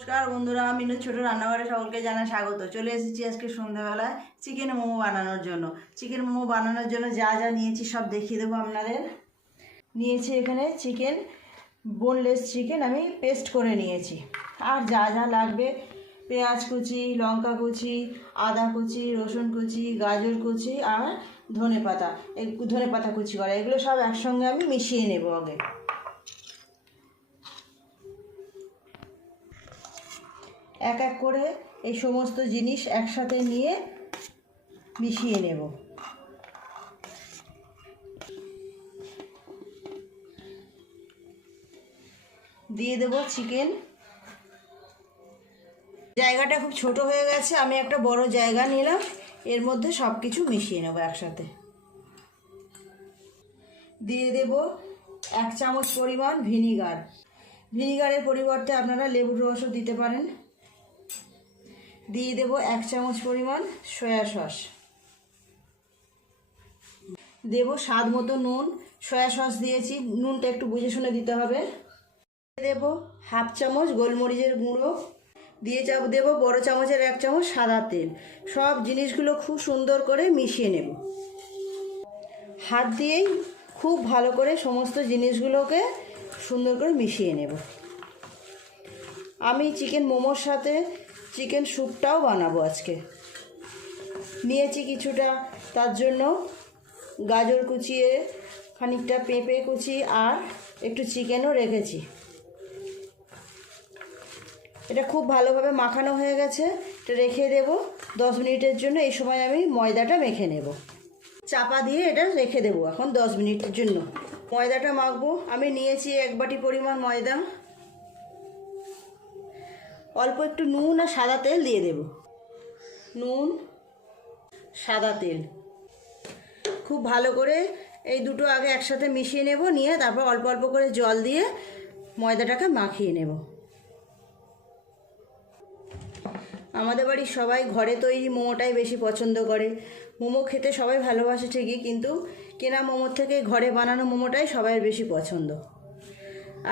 নমস্কার বন্ধুরা, মিনু ছোট রান্নাঘরে সকলকে জানাই স্বাগত। চলে এসেছি আজকে সন্ধ্যাবেলায় চিকেন মোমো বানানোর জন্য। চিকেন মোমো বানানোর জন্য যা যা নিয়েছি সব দেখিয়ে দেবো আপনাদের। নিয়েছি এখানে চিকেন, বোনলেস চিকেন আমি পেস্ট করে নিয়েছি। আর যা যা লাগবে, পেঁয়াজ কুচি, লঙ্কা কুচি, আদা কুচি, রসুন কুচি, গাজর কুচি আর ধনে পাতা কুচি করা, এগুলো সব একসঙ্গে আমি মিশিয়ে নেব। আগে এক এক করে এই সমস্ত জিনিস একসাথে নিয়ে মিশিয়ে নেব। দিয়ে দেব চিকেন। জায়গাটা খুব ছোট হয়ে গেছে, আমি একটা বড় জায়গা নিলাম, এর মধ্যে সব কিছু মিশিয়ে নেব একসাথে। দিয়ে দেব 1 চামচ পরিমাণ ভিনিগার। ভিনিগারের পরিবর্তে আপনারা লেবুর রসও দিতে পারেন। দিয়ে দেব 1 চামচ পরিমাণ সয়া সস। দেব স্বাদ মতো নুন। সয়া সস দিয়েছি, নুনটা একটু বুঝে শুনে দিতে হবে। দেব 1/2 চামচ গোলমরিচের গুঁড়ো। দিয়ে দেব বড় চামচের 1 চামচ সাদা তেল। সব জিনিসগুলো খুব সুন্দর করে মিশিয়ে নেব। হাত দিয়েই খুব ভালো করে সমস্ত জিনিসগুলোকে সুন্দর করে মিশিয়ে নেব। আমি চিকেন মোমোর সাথে চিকেন স্যুপটাও বানাবো আজকে। নিয়েছি কিছুটা, তার জন্য গাজর কুচিয়ে, খানিকটা পেঁপে কুচি আর একটু চিকেনও রেখেছি। এটা খুব ভালোভাবে মাখানো হয়ে গেছে, এটা রেখে দেব 10 মিনিটের জন্য। এই সময় আমি ময়দাটা মেখে নেব। চাপা দিয়ে এটা রেখে দেব এখন 10 মিনিটের জন্য। ময়দাটা মাখবো। আমি নিয়েছি 1 বাটি পরিমাণ ময়দা। অল্প একটু নুন আর সাদা তেল দিয়ে দেব। নুন, সাদা তেল খুব ভালো করে এই দুটো আগে একসাথে মিশিয়ে নেব। নিয়ে তারপর অল্প অল্প করে জল দিয়ে ময়দাটাকে মাখিয়ে নেব। আমাদের বাড়ির সবাই ঘরে তৈরি মোমোটাই বেশি পছন্দ করে। মোমো খেতে সবাই ভালোবাসে ঠিকই, কিন্তু কেনা মোমোর থেকে ঘরে বানানো মোমোটাই সবাই বেশি পছন্দ।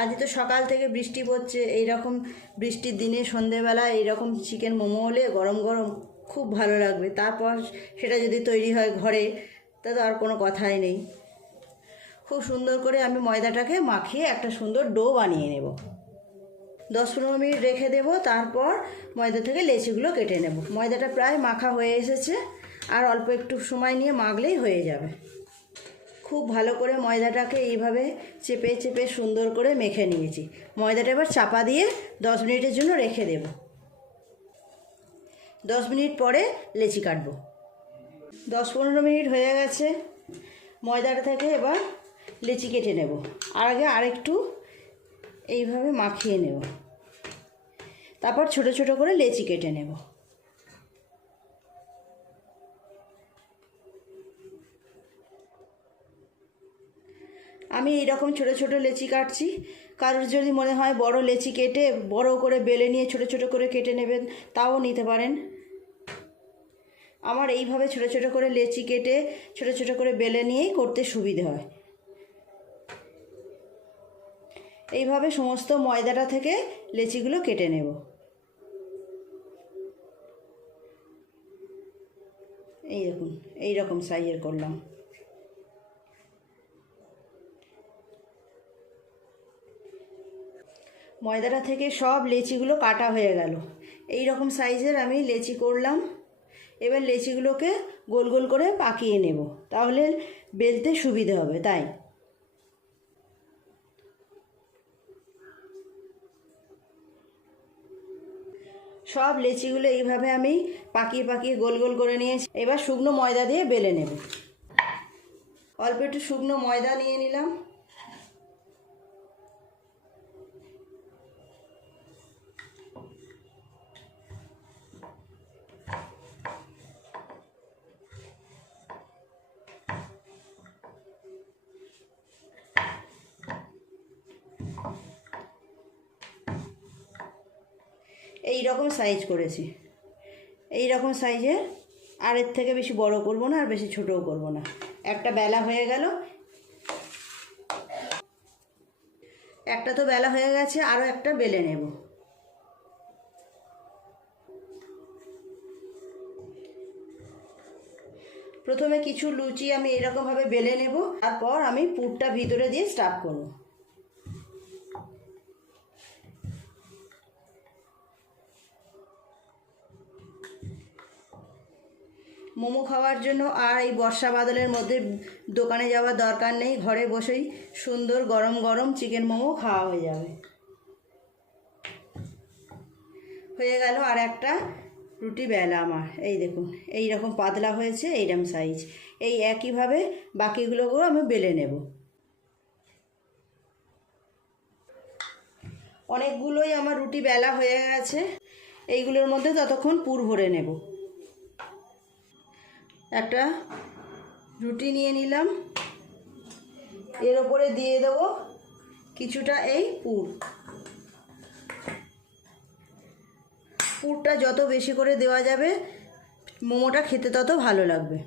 আজ তো সকাল থেকে বৃষ্টি পড়ছে, এইরকম বৃষ্টির দিনে সন্ধেবেলা এইরকম চিকেন মোমো হলে গরম গরম খুব ভালো লাগবে। তারপর সেটা যদি তৈরি হয় ঘরে, তা তো আর কোনো কথাই নেই। খুব সুন্দর করে আমি ময়দাটাকে মাখিয়ে একটা সুন্দর ডো বানিয়ে নেব। 10-15 মিনিট রেখে দেব। তারপর ময়দা থেকে লেচিগুলো কেটে নেব। ময়দাটা প্রায় মাখা হয়ে এসেছে, আর অল্প একটু সময় নিয়ে মাখলেই হয়ে যাবে। খুব ভালো করে ময়দাটাকে এইভাবে চেপে চেপে সুন্দর করে মেখে নিয়েছি। ময়দাটা এবার চাপা দিয়ে 10 মিনিটের জন্য রেখে দেব। 10 মিনিট পরে লেচি কাটবো। 10-15 মিনিট হয়ে গেছে। ময়দাটা থেকে এবার লেচি কেটে নেব। আগে আরেকটু এইভাবে মাখিয়ে নেব, তারপর ছোট ছোট করে লেচি কেটে নেব। আমি এইরকম ছোট ছোট লেচি কাটছি। কারোর যদি মনে হয় বড় লেচি কেটে বড় করে বেলে নিয়ে ছোট ছোট করে কেটে নেবেন, তাও নিতে পারেন। আমার এইভাবে ছোট ছোট করে লেচি কেটে ছোট ছোট করে বেলে নিয়েই করতে সুবিধে হয়। এইভাবে সমস্ত ময়দাটা থেকে লেচিগুলো কেটে নেব। এই দেখুন, এইরকম সাইজের করলাম। ময়দাটা থেকে সব লেচিগুলো কাটা হয়ে গেল। এই রকম সাইজের আমি লেচি করলাম। এবার লেচিগুলোকে গোল গোল করে পাকিয়ে নেব, তাহলে বেলতে সুবিধে হবে। তাই সব লেচিগুলো এইভাবে আমি পাকিয়ে পাকিয়ে গোল গোল করে নিয়েছি। এবার শুকনো ময়দা দিয়ে বেলে নেব। অল্প একটু শুকনো ময়দা নিয়ে নিলাম। এই রকম সাইজ করেছি। এই রকম সাইজে, আর এর থেকে বেশি বড় করব না, আর বেশি ছোটও করব না। একটা বেলা হয়ে গেল। একটা তো বেলা হয়ে গেছে, আরও একটা বেলে নেব। প্রথমে কিছু লুচি আমি এরকমভাবে বেলে নেব, তারপর আমি পুরটা ভিতরে দিয়ে স্টাফ করব। মোমো খাওয়ার জন্য আর এই বর্ষা বাদলের মধ্যে দোকানে যাওয়ার দরকার নেই, ঘরে বসেই সুন্দর গরম গরম চিকেন মোমো খাওয়া হয়ে যাবে। হয়ে গেল আর একটা রুটি বেলা আমার, এই দেখুন এই রকম পাতলা হয়েছে, এইরকম সাইজ। এই একইভাবে বাকিগুলোকেও আমি বেলে নেব। অনেকগুলোই আমার রুটি বেলা হয়ে গেছে, এইগুলোর মধ্যে ততক্ষণ পুর ভরে নেব। একটা রুটি নিয়ে নিলাম, এর ওপরে দিয়ে দেবো কিছুটা এই পুরটা যত বেশি করে দেওয়া যাবে মোমোটা খেতে তত ভালো লাগবে।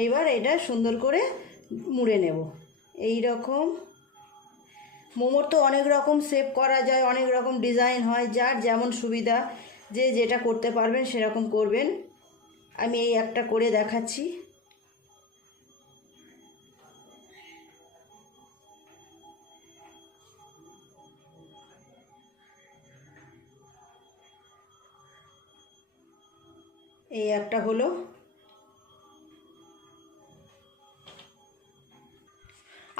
এইবার এটা সুন্দর করে মুড়ে নেব। এই রকম মোমোর তো অনেক রকম শেপ করা যায়, অনেক রকম ডিজাইন হয়, যার যেমন সুবিধা যে যেটা করতে পারবেন সেরকম করবেন। আমি এই একটা করে দেখাচ্ছি। এই একটা হলো,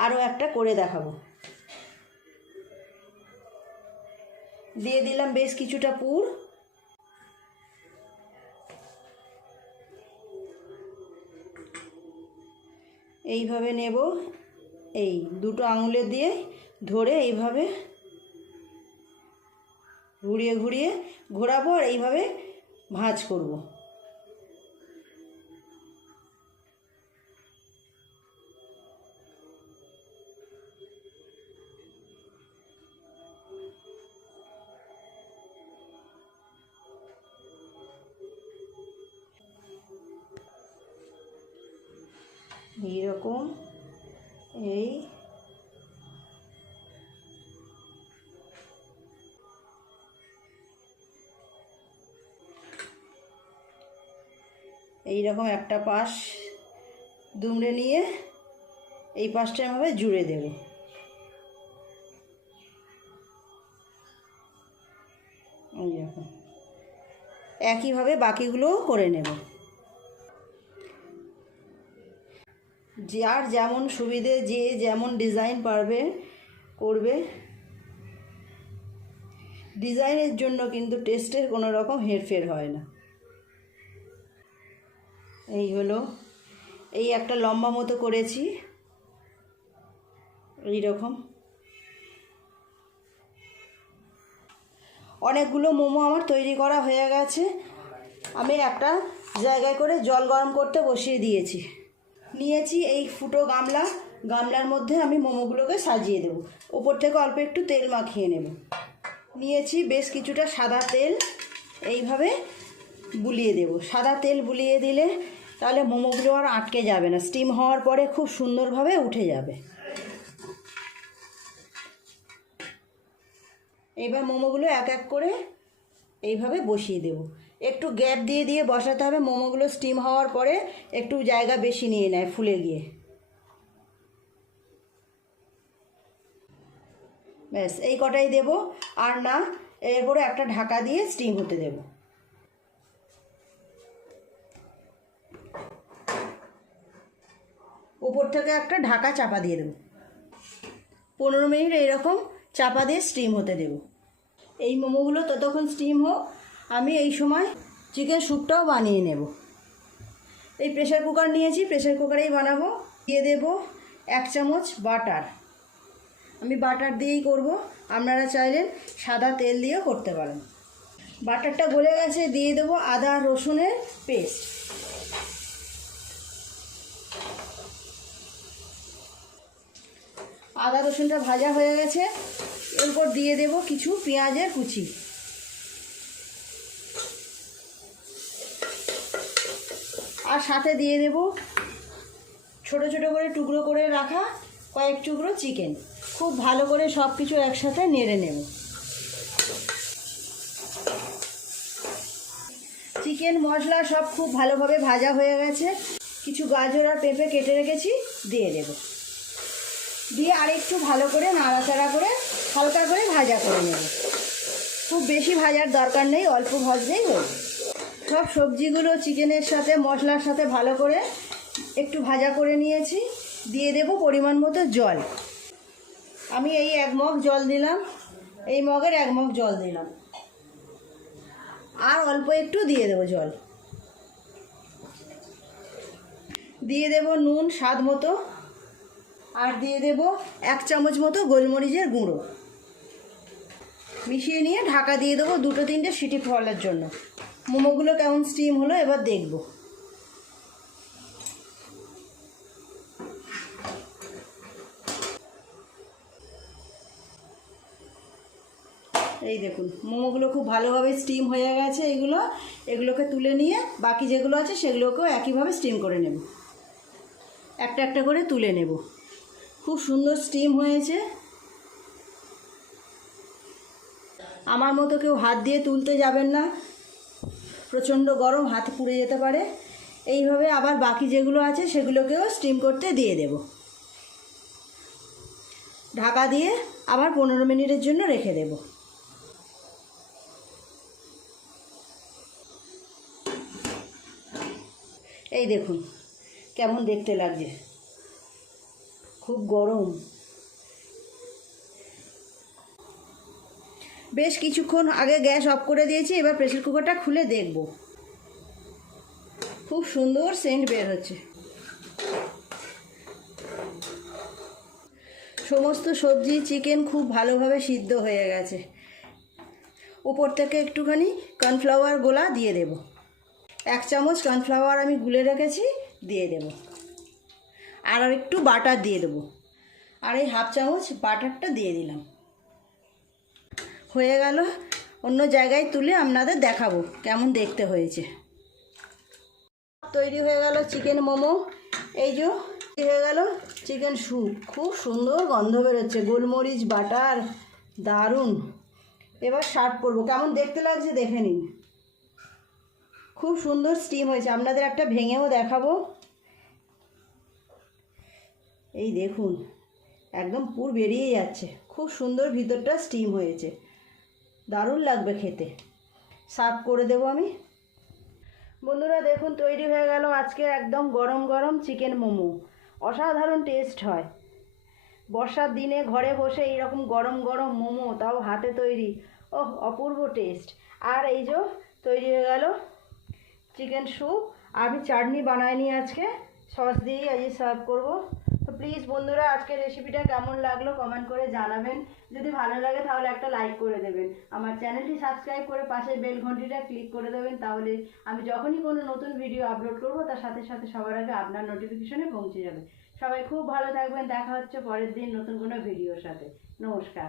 আরও একটা করে দেখাবো। দিয়ে দিলাম বেশ কিছুটা পুর। এইভাবে নেব, এই দুটো আঙুলে দিয়ে ধরে এইভাবে ঘুরিয়ে ঘুরিয়ে ঘোরাবো আর এইভাবে ভাঁজ করব। এইরকম এই এইরকম একটা পাশ দুমড়ে নিয়ে এই পাশটা এভাবে জুড়ে দেব। এইরকম একইভাবে বাকিগুলোও করে নেব। যার যেমন সুবিধে, যে যেমন ডিজাইন পারবে করবে। ডিজাইনের জন্য কিন্তু টেস্টের কোনো রকম হেরফের হয় না। এই হলো, এই একটা লম্বা মতো করেছি এই রকম। অনেকগুলো মোমো আমার তৈরি করা হয়ে গেছে। আমি একটা জায়গায় করে জল গরম করতে বসিয়ে দিয়েছি। নিয়েছি এই ফুটো গামলা, গামলার মধ্যে আমি মোমোগুলোকে সাজিয়ে দেব। ওপর থেকে অল্প একটু তেল মাখিয়ে নেব। নিয়েছি বেশ কিছুটা সাদা তেল, এইভাবে বুলিয়ে দেব। সাদা তেল বুলিয়ে দিলে তাহলে মোমোগুলো আর আটকে যাবে না, স্টিম হওয়ার পরে খুব সুন্দরভাবে উঠে যাবে। এইবার মোমোগুলো এক এক করে এইভাবে বসিয়ে দেব। একটু গ্যাপ দিয়ে দিয়ে বসাতে হবে, মোমোগুলো স্টিম হওয়ার পরে একটু জায়গা বেশি নিয়ে নেয় ফুলে গিয়ে। ব্যাস এই কটাই দেব, আর না এরপরে একটা ঢাকা দিয়ে স্টিম হতে দেব। উপর থেকে একটা ঢাকা চাপা দিয়ে দেব। 15 মিনিট এইরকম চাপা দিয়ে স্টিম হতে দেব। এই মোমোগুলো ততক্ষণ স্টিম হোক, আমি এই সময় চিকেন স্যুপটাও বানিয়ে নেব। এই প্রেসার কুকার নিয়েছি, প্রেসার কুকারেই বানাবো। দিয়ে দেব 1 চামচ বাটার। আমি বাটার দিয়েই করব, আপনারা চাইলে সাদা তেল দিয়েও করতে পারেন। বাটারটা গলে গেছে, দিয়ে দেবো আদা রসুনের পেস্ট। আদা রসুনটা ভাজা হয়ে গেছে, এরপর দিয়ে দেব কিছু পেঁয়াজের কুচি। আর সাথে দিয়ে দেব ছোট ছোট করে টুকরো করে রাখা কয়েক টুকরো চিকেন। খুব ভালো করে সব কিছু একসাথে নেড়ে নেব। চিকেন মশলা সব খুব ভালোভাবে ভাজা হয়ে গেছে। কিছু গাজর আর পেঁপে কেটে রেখেছি, দিয়ে দেব। দিয়ে আরেকটু ভালো করে নাড়াচাড়া করে হালকা করে ভাজা করে নেব। খুব বেশি ভাজার দরকার নেই, অল্প ভাজলেই হবে। সব সবজিগুলো চিকেনের সাথে মশলার সাথে ভালো করে একটু ভাজা করে নিয়েছি। দিয়ে দেব পরিমাণ মতো জল। আমি এই 1 মগ জল দিলাম, এই মগের 1 মগ জল দিলাম। আর অল্প একটু দিয়ে দেব জল। দিয়ে দেব নুন স্বাদ মতো, আর দিয়ে দেব 1 চামচ মতো গোলমরিচের গুঁড়ো। মিশিয়ে নিয়ে ঢাকা দিয়ে দেবো 2-3টে সিটি ফোলার জন্য। মোমোগুলো কেমন স্টিম হলো এবার দেখব। এই দেখুন মোমোগুলো খুব ভালোভাবে স্টিম হয়ে গেছে। এগুলোকে তুলে নিয়ে বাকি যেগুলো আছে সেগুলোকেও একইভাবে স্টিম করে নেব। একটা একটা করে তুলে নেব। খুব সুন্দর স্টিম হয়েছে। আমার মতো কেউ হাত দিয়ে তুলতে যাবেন না, প্রচণ্ড গরম, হাত পুড়ে যেতে পারে। এইভাবে আবার বাকি যেগুলো আছে সেগুলোকেও স্টিম করতে দিয়ে দেব। ঢাকা দিয়ে আবার 15 মিনিটের জন্য রেখে দেব। এই দেখুন কেমন দেখতে লাগছে, খুব গরম। বেশ কিছুক্ষণ আগে গ্যাস অফ করে দিয়েছি, এবার প্রেসার কুকারটা খুলে দেখব। খুব সুন্দর সেন্ট বের হচ্ছে। সমস্ত সবজি চিকেন খুব ভালোভাবে সিদ্ধ হয়ে গেছে। উপর থেকে একটুখানি কর্নফ্লাওয়ার গোলা দিয়ে দেব। 1 চামচ কর্নফ্লাওয়ার আমি গুলে রেখেছি, দিয়ে দেব। আর একটু বাটার দিয়ে দেবো। আর এই 1/2 চামচ বাটারটা দিয়ে দিলাম। হয়ে গেল। অন্য জায়গায় তুলে আপনাদের দেখাবো কেমন দেখতে হয়েছে। তৈরি হয়ে গেল চিকেন মোমো। এই যে হয়ে গেল চিকেন স্যুপ। খুব সুন্দর গন্ধ বেরোচ্ছে, গোলমরিচ বাটার, দারুণ। এবার সার্ভ করবো। কেমন দেখতে লাগছে দেখে নিন। খুব সুন্দর স্টিম হয়েছে। আপনাদের একটা ভেঙেও দেখাবো। এই দেখুন একদম পুর বেরিয়ে যাচ্ছে। খুব সুন্দর ভিতরটা স্টিম হয়েছে, দারুণ লাগবে খেতে। সার্ভ করে দেবো আমি। বন্ধুরা দেখুন তৈরি হয়ে গেল আজকে একদম গরম গরম চিকেন মোমো। অসাধারণ টেস্ট হয়। বর্ষার দিনে ঘরে বসে এইরকম গরম গরম মোমো, তাও হাতে তৈরি, ওহ অপূর্ব টেস্ট। আর এই যে তৈরি হয়ে গেল চিকেন স্যুপ। আমি চাটনি বানাইনি আজকে, সস দিয়েই আজকে সার্ভ করবো। তো প্লিজ বন্ধুরা আজকের রেসিপিটা কেমন লাগলো কমেন্ট করে জানাবেন। যদি ভালো লাগে তাহলে একটা লাইক করে দেবেন। আমার চ্যানেলটি সাবস্ক্রাইব করে পাশে বেল ঘন্টিটা ক্লিক করে দেবেন, তাহলে আমি যখনই কোনো নতুন ভিডিও আপলোড করব তার সাথে সাথে সবার আগে আপনার নোটিফিকেশনে পৌঁছে যাবে। সবাই খুব ভালো থাকবেন। দেখা হচ্ছে পরের দিন নতুন কোনো ভিডিওর সাথে। নমস্কার।